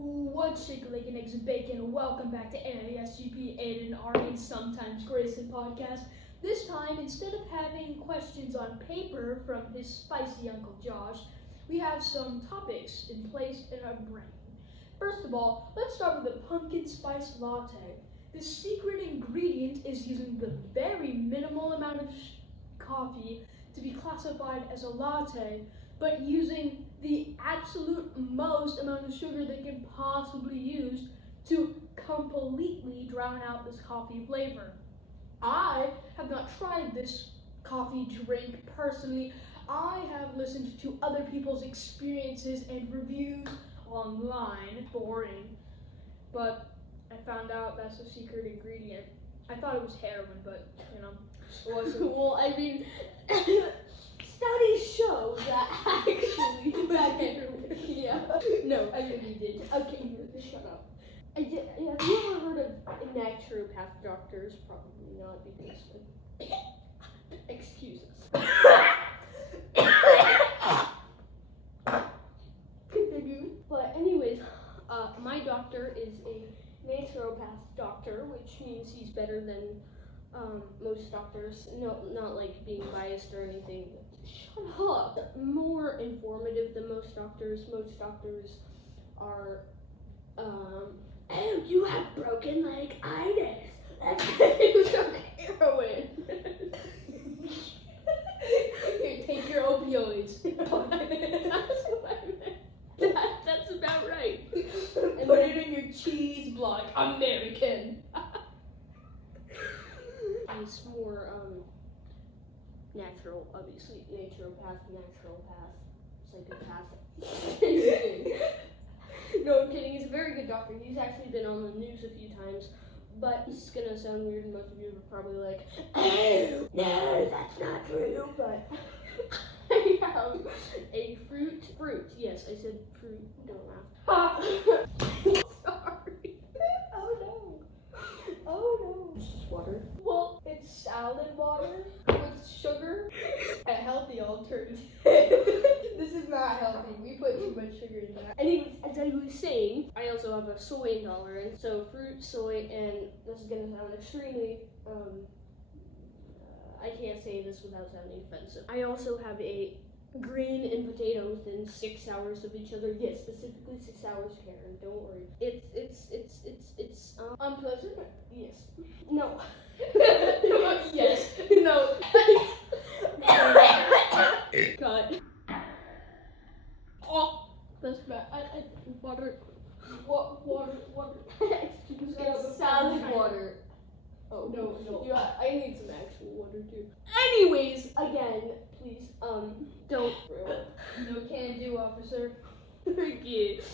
What's shaking like an eggs and bacon? Welcome back to AASGP, Aiden, Ari, and sometimes Grayson podcast. This time, instead of having questions on paper from his spicy Uncle Josh, we have some topics in place in our brain. First of all, let's start with a pumpkin spice latte. The secret ingredient is using the very minimal amount of coffee to be classified as a latte, but using the absolute most amount of sugar they can possibly use to completely drown out this coffee flavor. I have not tried this coffee drink personally. I have listened to other people's experiences and reviews online. Boring. But I found out that's a secret ingredient. I thought it was heroin, but it wasn't. Well, I mean, studies show that actually yeah. No, I really did. Okay, shut up. Have you ever heard of naturopath doctors? Probably not, because excuse us. Continue. But anyways, my doctor is a naturopath doctor, which means he's better than most doctors. No, not like being biased or anything. Shut up. More informative than most doctors. Most doctors are, oh, you have broken leg-itis. Let's give you some heroin. Here, take your opioids. That's what I meant. That's about right. And put it in your cheese block, American. He's more natural, obviously. Naturopath, psychopath. No, I'm kidding. He's a very good doctor. He's actually been on the news a few times. But it's gonna sound weird, and most of you are probably like, oh, no, that's not true. But I have a fruit. Yes, I said fruit. Don't laugh. Sorry. Oh no. It's just water. Well, it's salad water with sugar. A healthy alternative. This is not healthy. We put too much sugar in that. Anyways, as I was saying, I also have a soy intolerance. So fruit, soy, and this is gonna sound extremely, I can't say this without sounding offensive. I also have a green and potato within 6 hours of each other. Yes, specifically 6 hours, Karen. Don't worry. It's Unpleasant? yes. No. Yes. No. Cut. Oh, that's bad. Water. Excuse me. Salad water. Oh No. Yeah, I need some actual water too. Anyways, again, please, don't. No can do, officer. Forget.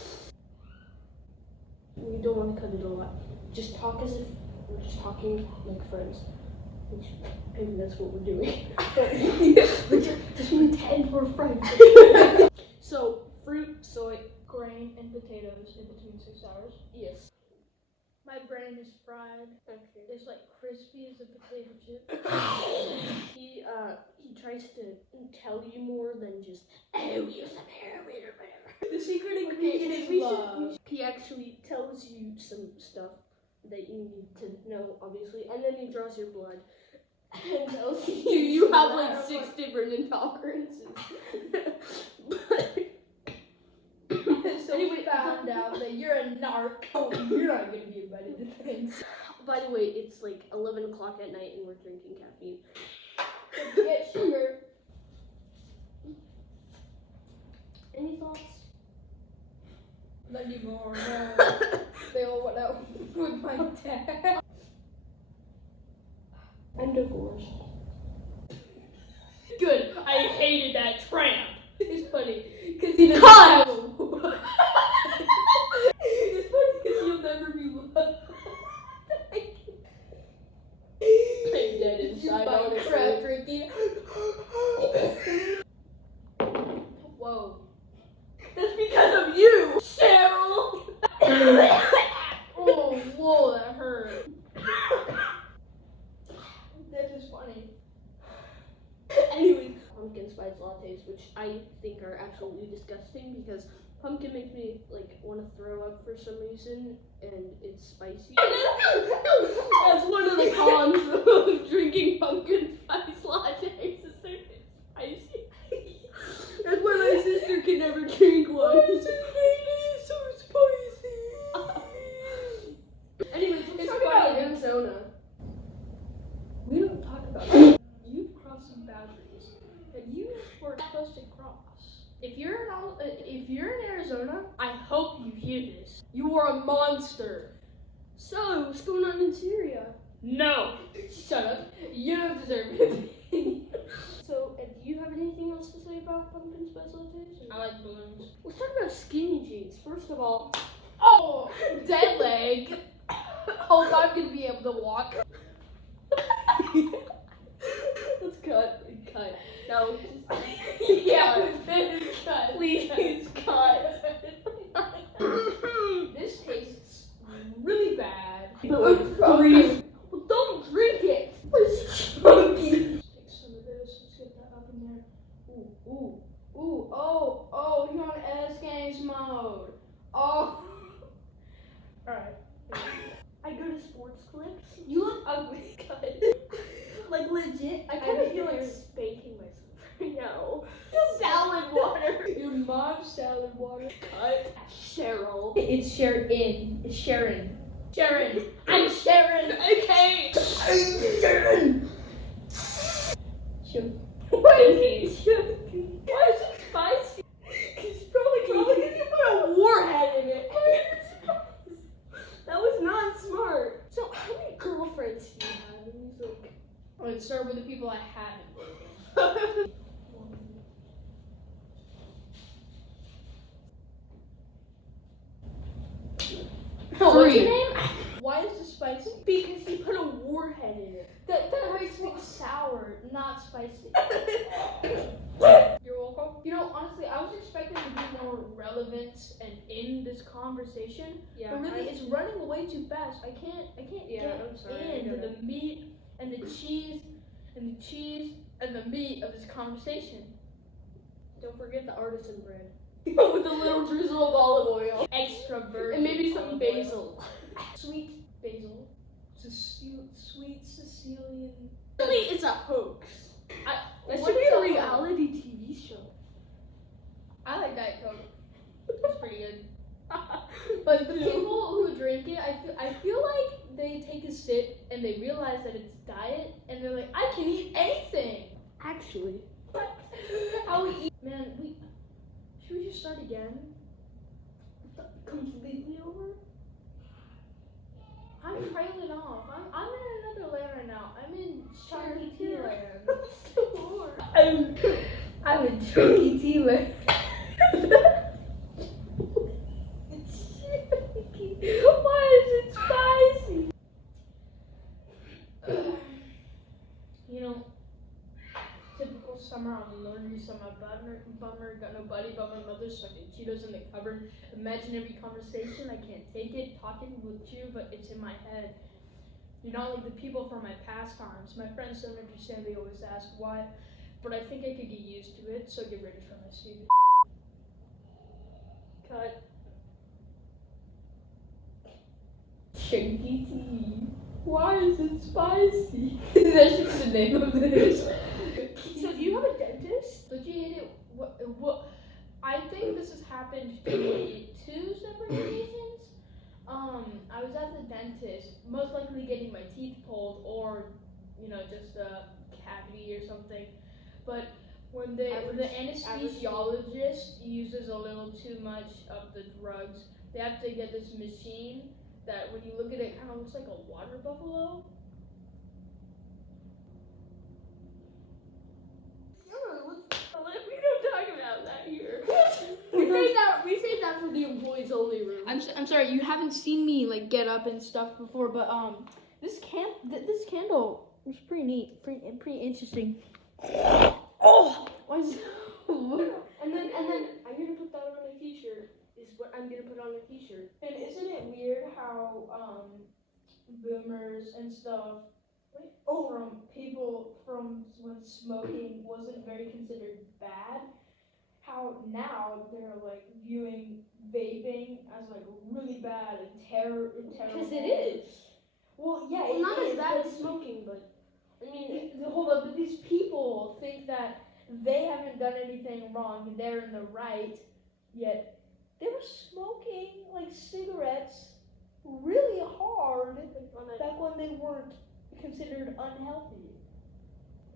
We don't want to cut it a lot. Just talk as if we're just talking like friends. Which maybe that's what we're doing. Just pretend we're friends. So, fruit, soy, Grain and potatoes in between 6 hours. yes. My brain is fried. Okay. It's like crispy as a potato chip. He tries to tell you more than just, oh, use some heroin or whatever. The secret ingredient is love. He actually tells you some stuff that you need to know, obviously, and then he draws your blood and tells you you have like 6 different intolerances. So we found out that you're a narc. Oh, you're not gonna be invited to things. By the way, it's like 11 o'clock at night and we're drinking caffeine. Get sugar. Any thoughts? Not anymore. No. They all went out with my dad. I'm divorced. Good. I hated that tramp. It's funny because he doesn't Cut! have a It's funny because you'll never be loved. I'm dead inside, honestly. Crap drinking. Whoa. That's because of you, Cheryl! Oh, whoa, that hurt. That's just funny. Anyways, pumpkin spice lattes, which I think are absolutely disgusting because Pumpkin makes me like want to throw up for some reason, and it's spicy. That's one of the cons of drinking pumpkin spice lattes. Is that it's spicy. That's why my sister can never drink one. Why is it really so spicy? Anyways, let's It's talk funny. about Arizona. We don't talk about that. You've crossed some boundaries that you were supposed to cross. If you're in Arizona, I hope you hear this. You are a monster. So, what's going on in Syria? No. Shut up. You don't deserve it. So, do you have anything else to say about pumpkin spice lattes? I like balloons. Let's talk about skinny jeans. First of all, Oh, dead leg. Hope I'm gonna be able to walk. let's cut. No. Yeah, we better cut. Please cut. This tastes really bad. Well, don't drink it. It's chunky. Take some of this. Let's get that up in there. Ooh. Oh, you're on S Games mode. Oh. Alright. I go to sports clips. You look ugly. Cut. Like legit. I kind of feel like spanking myself right now. Salad water. Your mom's salad water. Cut. Cheryl. It's Sharon. It's Sharon. Sharon. I'm Sharon. Okay. I'm Sharon. Why is it spicy? Probably because you put a warhead in it. That was not smart. So, how many girlfriends do you have? And he's like, Let's start with the people I haven't dated. What's your name? Why is this spicy? because he put a warhead in it. That makes me sour, not spicy. You're welcome. You know, honestly, I was expecting to be more relevant and in this conversation, but really, it's running away too fast. I can't get I'm sorry, into the meat and the cheese and the meat of this conversation. Don't forget the artisan bread. With a little drizzle of olive oil. Extra virgin. And maybe some olive basil. oil. Sweet basil. Sweet Sicilian. Really, it's a hoax. That What should be is a a reality TV show. I like Diet Coke. It's pretty good. But the people who drink it, I feel like they take a sip and they realize that it's diet, and they're like, I can eat anything. Actually. How we eat? Man, should we just start again? Completely over? I'm trailing off. I'm in another land right now. I'm in Chunky Tea Land. I'm in Chunky Tea Land. Why is it spicy? You know, typical summer on laundry summer bummer, got no buddy but my mother sucking Cheetos in the cupboard. Imaginary conversation, I can't take it, talking with you, but it's in my head. You're not like the people from my past times. My friends don't understand, they always ask why, but I think I could get used to it, so get ready for my stupid. Cut. Chunky tea. Why is it spicy? That's just the name of this. So, do you have a dentist? Did you hate it? What? I think this has happened to me 2 separate occasions. I was at the dentist, most likely getting my teeth pulled, or just a cavity or something. But when the anesthesiologist uses a little too much of the drugs, they have to get this machine that, when you look at it, kind of looks like a water buffalo. We don't talk about that here. We save that for the employees only room. I'm sorry, you haven't seen me like get up and stuff before, but this candle was pretty neat, pretty interesting. Oh, why is And then I'm gonna put that on a t-shirt. Is what I'm gonna put on a t-shirt. And isn't it weird how boomers and stuff, from people from when smoking wasn't very considered bad, how now they're like viewing vaping as like really bad and terrible. Because it is. Well, yeah, Well, it not is, as bad but as smoking, but I mean, hold up, but these people think that they haven't done anything wrong and they're in the right, yet they were smoking like cigarettes really hard back when they weren't considered unhealthy.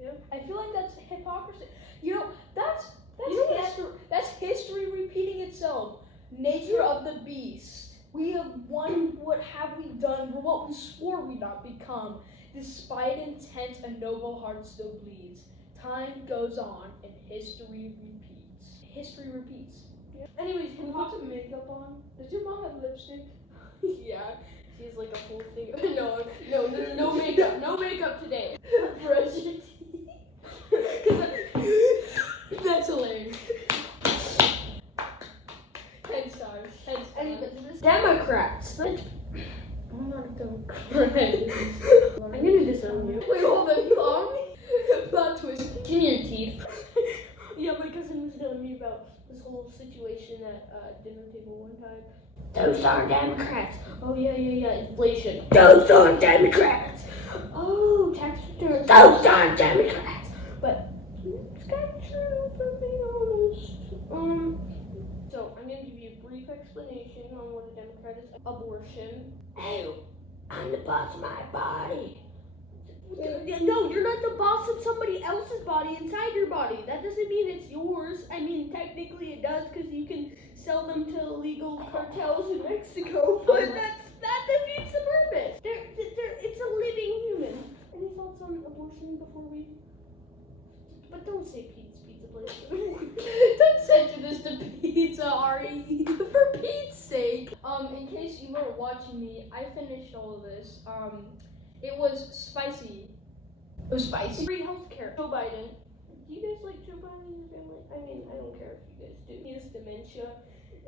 Yeah. I feel like that's hypocrisy. You know, that's You know history. That's history repeating itself. Nature of the beast. We have won. What have we done? For what we swore we'd not become. Despite intent, a noble heart still bleeds. Time goes on, and history repeats. History repeats. Yeah. Anyways, can we put some makeup on? Does your mom have lipstick? Yeah, she's like a whole thing. No makeup. No makeup today. Brush your teeth. That's hilarious. 10 stars. 10 stars. Anyways, Democrats. I'm not a Democrat. I'm gonna disown you. Wait, hold on. You are me? Plot twist. Give me your teeth. Yeah, my cousin was telling me about this whole situation at dinner table one time. Those are Democrats. Oh yeah. Inflation. Those are Democrats. Oh, tax returns. Those are Democrats. But it's kind of true, for being honest. So I'm gonna give you a brief explanation on what a Democrat is. Abortion. Oh, I'm the boss of my body. No, you're not the boss of somebody else's body inside your body. That doesn't mean it's yours. I mean, technically it does because you can sell them to illegal cartels in Mexico. But that defeats the purpose. It's a living human. Any thoughts on abortion before we? But don't say Pete's Pizza Place. Don't censor this to pizza, Ari. For Pete's sake. In case you weren't watching me, I finished all of this. It was spicy. It was spicy. Free healthcare. Joe Biden. Do you guys like Joe Biden and your family? I mean, I don't care if you guys do. He has dementia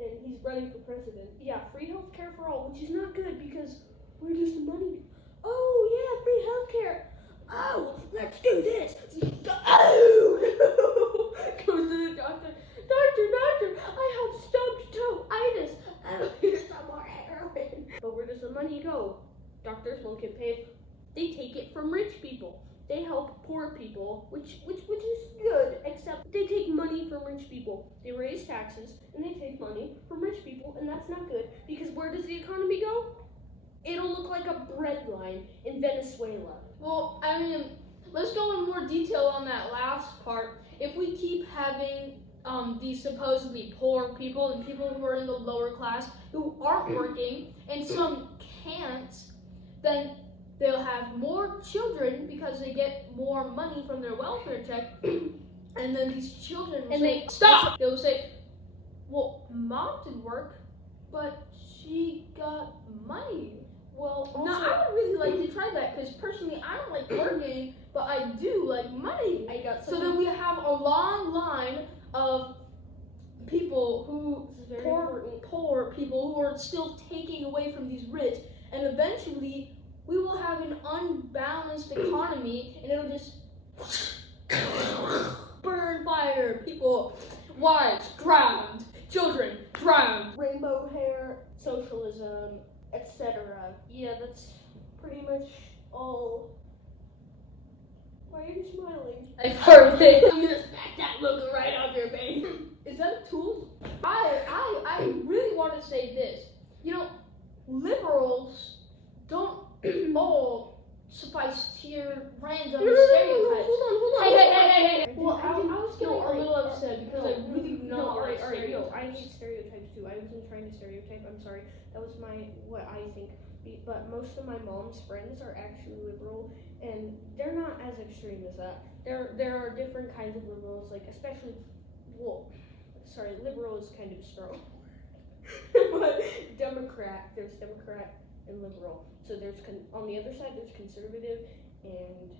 and he's running for president. Yeah, free healthcare for all, which is not good because where does the money go? Oh yeah, free healthcare. Oh, let's do this. Oh no. Goes to the doctor. Doctor, I have stubbed toe-itis. Oh, here's some more heroin. But where does the money go? Doctors won't get paid. They take it from rich people. They help poor people, which is good, except they take money from rich people. They raise taxes and they take money from rich people, and that's not good because where does the economy go? It'll look like a bread line in Venezuela. Well, I mean, let's go in more detail on that last part. If we keep having these supposedly poor people and people who are in the lower class who aren't working and some can't, then they'll have more children because they get more money from their welfare check, and then these children will say, stop! They'll say, well, mom did work, but she got money. Well, also, now I would really like to try that because personally I don't like working, but I do like money. So then we have a long line of people who, poor people who are still taking away from these rich, and eventually we will have an unbalanced economy and it'll just burn fire. People, wives drowned, children drowned. Rainbow hair, socialism, etc. Yeah, that's pretty much all. Why are you smiling? I've heard it. I'm gonna smack that logo right off your face. Is that a tool? I really want to say this. You know, liberals don't all suffice to your random stereotypes. Hold on. Hey. Well, I was getting a little upset because I really do not like alright. stereotypes. I hate stereotypes too. I wasn't trying to stereotype. I'm sorry. That was what I think. But most of my mom's friends are actually liberal, and they're not as extreme as that. There are different kinds of liberals, like especially, liberal is kind of strong. But there's Democrat and liberal. So there's on the other side there's conservative and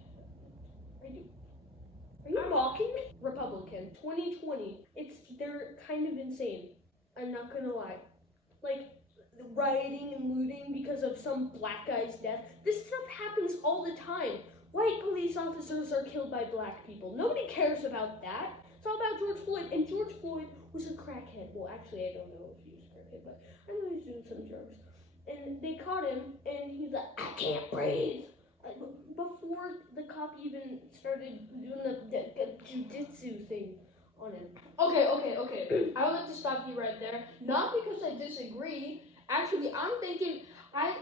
are you mocking me? Republican. 2020. They're kind of insane. I'm not gonna lie. Like rioting and looting because of some black guy's death. This stuff happens all the time. White police officers are killed by black people. Nobody cares about that. It's all about George Floyd. And George Floyd was a crackhead. Well, actually, I don't know if he was a crackhead, but I know he was doing some drugs. And they caught him, and he's like, I can't breathe. Before the cop even started doing the jujitsu thing on him. Okay. I would like to stop you right there. Not because I disagree. Actually, I'm thinking I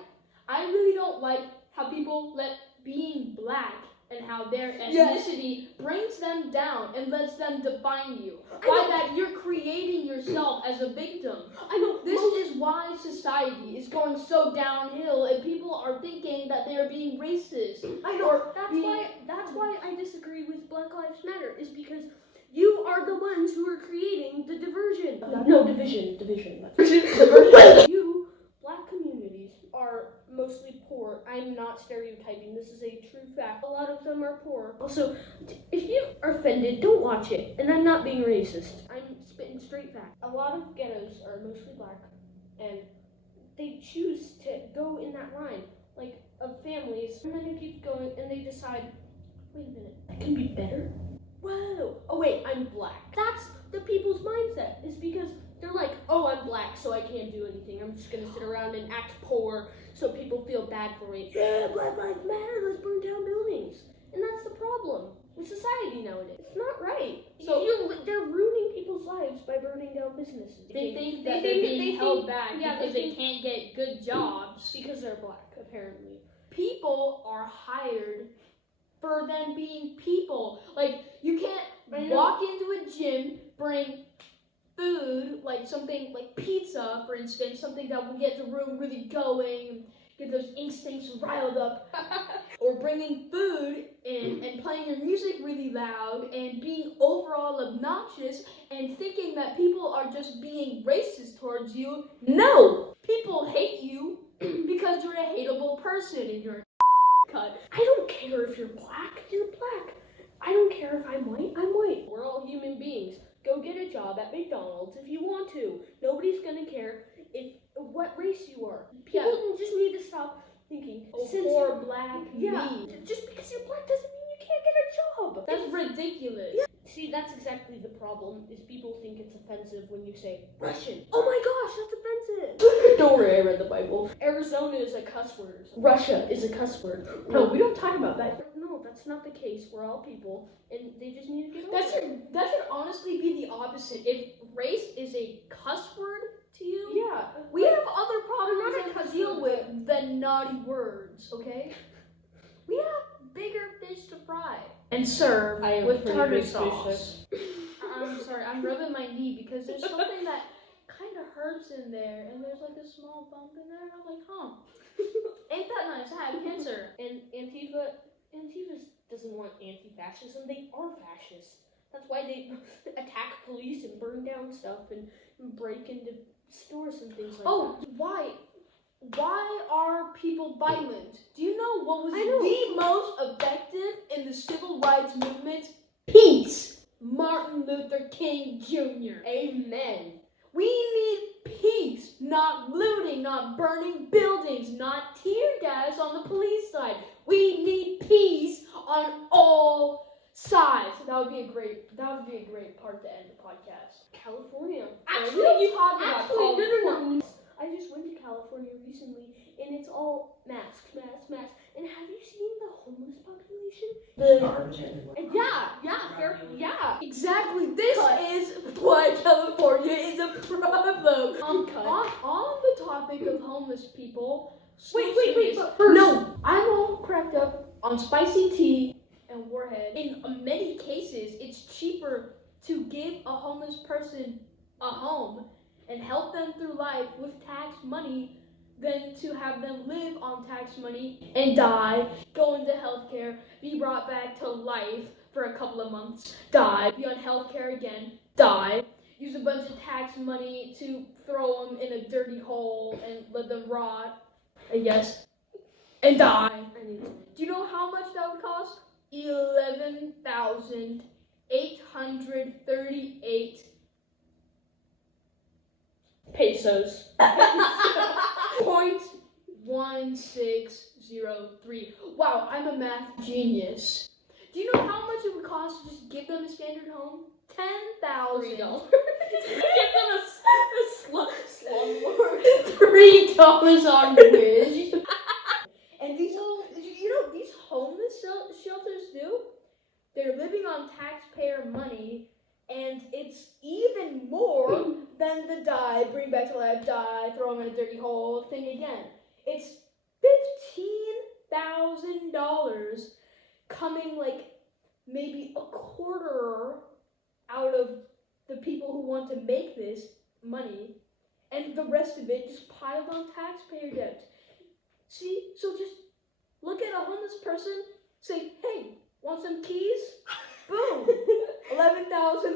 really don't like how people let being black and how their ethnicity brings them down and lets them define you. By that, you're creating yourself as a victim. I know. This is why society is going so downhill and people are thinking that they're being racist. I know. That's why I disagree with Black Lives Matter, is because you are the ones who are creating the diversion. No, division. Diversion. You, black communities, are mostly poor. I'm not stereotyping. This is a true fact. A lot of them are poor. Also, if you are offended, don't watch it. And I'm not being racist. I'm spitting straight fact. A lot of ghettos are mostly black, and they choose to go in that line, like, of families, and then it keeps going, and they decide, wait a minute, that can be better? Whoa, oh wait, I'm black. That's the people's mindset, is because they're like, oh, I'm black, so I can't do anything. I'm just gonna sit around and act poor so people feel bad for me. Yeah, Black Lives Matter, let's burn down buildings. And that's the problem with society nowadays. It's not right. So they're ruining people's lives by burning down businesses. They think that they're being held back because they can't get good jobs. Because they're black, apparently. People are hired for them being people. Like, you can't walk into a gym, bring food, like something like pizza, for instance, something that will get the room really going, get those instincts riled up, or bringing food in and playing your music really loud and being overall obnoxious and thinking that people are just being racist towards you. No! People hate you because you're a hateable person and you're a cut. I don't care if you're black, you're black. I don't care if I'm white, I'm white. We're all human beings. Go get a job at McDonald's if you want to. Nobody's gonna care what race you are. People just need to stop thinking. Poor black me. Just because you're black doesn't mean you can't get a job. That's ridiculous. Yeah. See, that's exactly the problem, is people think it's offensive when you say Russian. Oh my gosh, that's offensive. Don't worry, I read the Bible. Arizona is a cuss word. Russia is a cuss word. No, we don't talk about that. No, that's not the case. We're all people, and they just need to get over it. That should honestly be the opposite. If race is a cuss word to you, we have other problems to deal with than naughty words, okay? We have bigger fish to fry and serve with tartar sauce. I'm sorry, I'm rubbing my knee because there's something that kind of hurts in there, and there's like a small bump in there, and I'm like, ain't that nice? I have cancer. And Antifa doesn't want anti-fascism. They are fascists. That's why they attack police and burn down stuff and break into stores and things like that. Why are people violent? Do you know what was the most effective in the civil rights movement? Peace. Martin Luther King Jr. Amen. We need peace, not looting, not burning buildings, not tear gas on the police side. We need peace on all sides. That would be a great part to end the podcast. California. Actually, no. I just went to California recently, and it's all masks. And have you seen the homeless population? Garbage everywhere. Exactly. This is why California is a problem. On the topic of homeless people. Wait, but first. No, I'm all cracked up on spicy tea and Warhead. In many cases, it's cheaper to give a homeless person a home and help them through life with tax money than to have them live on tax money and die, go into healthcare, be brought back to life for a couple of months, die, be on healthcare again, die, use a bunch of tax money to throw them in a dirty hole and let them rot, I guess, and die. Do you know how much that would cost? $11,838 pesos. 0.1603. Wow, I'm a math genius. Do you know how much it would cost to just give them a standard home? $10,000. Get them a slumlord. $3 on Wish. And these homeless shelters do? They're living on taxpayer money, and it's even more than the die, bring back to life, die, throw them in a dirty hole thing again. It's $15,000 coming like maybe a quarter out of the people who want to make this money, and the rest of it just piled on taxpayer debt. See, so just look at a homeless person, say, hey, want some keys? Boom! $11,000. I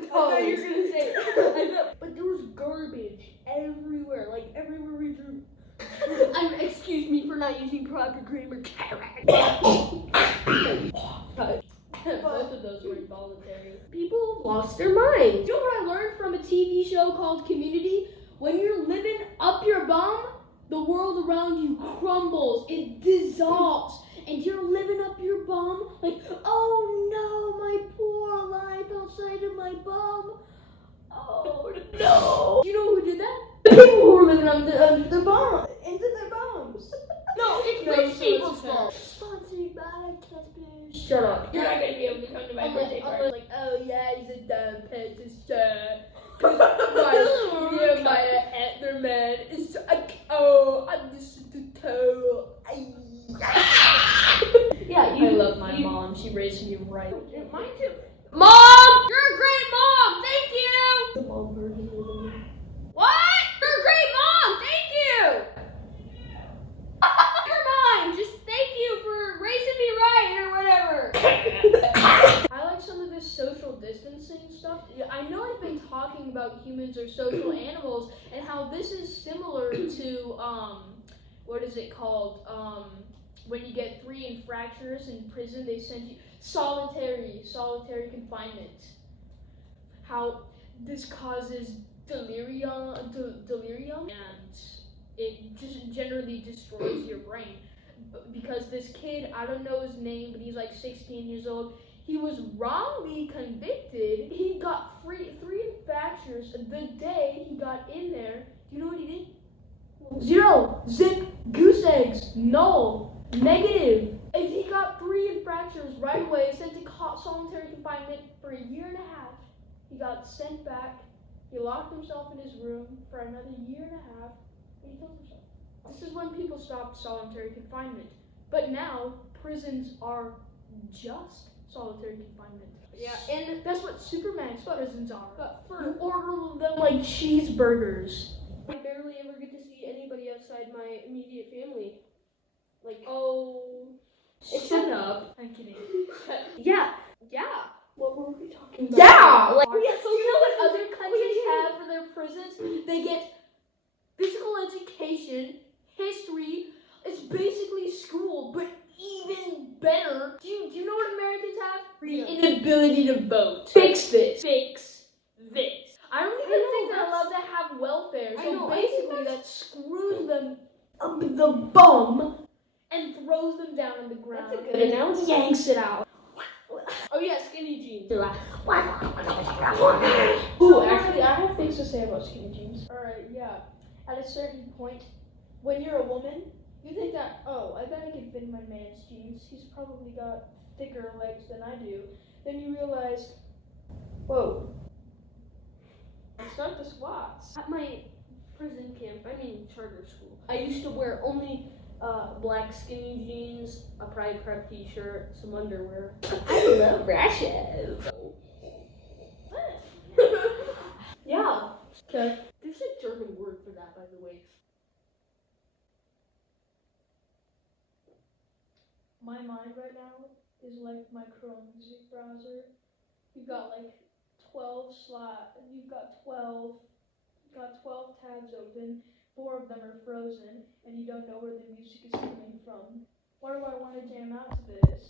thought you were gonna say, but there was garbage everywhere, like everywhere we drew. Excuse me for not using proper grammar. Both of those were involuntary. People lost their minds. You know what I learned from a TV show called Community? When you're living up your bum, the world around you crumbles, it dissolves, and you're living up your bum like, oh no, my poor life outside of my bum. Oh no. You know who did that? The people who were living under the bum, into their bums. No, it's rich people's fault. Sponsored by Casper. Shut up. You're not gonna be able to come to my birthday party. Like, oh yeah, he's a dumb pesticide. My Enderman is I'm just a toe. Yeah, I love my mom. She raised me right. Mine too. Mom! You're a great mom! Thank you! The mom version of me. What? You're a great mom! Thank you! Never mind. Just thank you for raising me right or whatever. I like some of this social distancing stuff. I know I've been talking about humans are social animals and how this is similar to what is it called? When you get 3 infractors in prison, they send you solitary confinement. How this causes delirium, and it just generally destroys your brain. Because this kid, I don't know his name, but he's like 16 years old. He was wrongly convicted. He got 3 infractors the day he got in there. Do you know what he did? 0, zip, goose eggs, null, negative. If he got 3 infractions right away, sent to solitary confinement for a year and a half, he got sent back. He locked himself in his room for another year and a half, and he killed himself. This is when people stopped solitary confinement. But now, prisons are just solitary confinement. Yeah, and that's what Supermax prisons are. But You order them like cheeseburgers. I barely ever get to see anybody outside my immediate family. Like, Shut up. I'm kidding. Yeah. What were we talking about? Yeah! Like, do you know what other countries have for their prisons? They get physical education, history. It's basically school, but even better. Do you know what Americans have? The inability to vote. Fix this. I don't even think they're allowed to have welfare. So basically that screws them up the bum and throws them down on the ground. That's a good analogy. Yanks it out. Oh yeah, skinny jeans. Ooh, actually, I have things to say about skinny jeans. Alright, yeah. At a certain point, when you're a woman, you think that, oh, I bet I can fit in my man's jeans. He's probably got thicker legs than I do. Then you realize, whoa, start the squats. At my prison camp, charter school, I used to wear only black skinny jeans, a Pride Prep t-shirt, some underwear. I love rashes. Yeah. Okay. There's a German word for that, by the way. My mind right now is like my Chrome music browser. You've got like 12 tabs open, 4 of them are frozen, and you don't know where the music is coming from. Why do I want to jam out to this?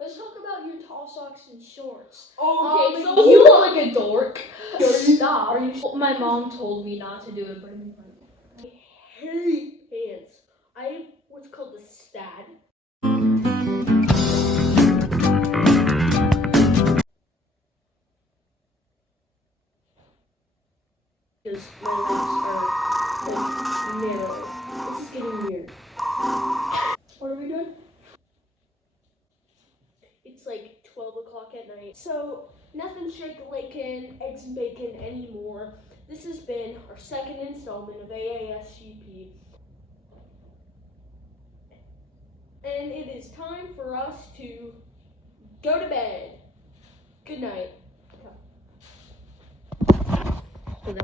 Let's talk about your tall socks and shorts. Okay, so you look like a dork. Stop. My mom told me not to do it, but I'm fine. I hate pants. I have what's called a stad. because my legs are like narrow. This is getting weird. What are we doing? It's like 12 o'clock at night. So nothing shaking eggs and bacon anymore. This has been our second installment of AASGP. And it is time for us to go to bed. Good night.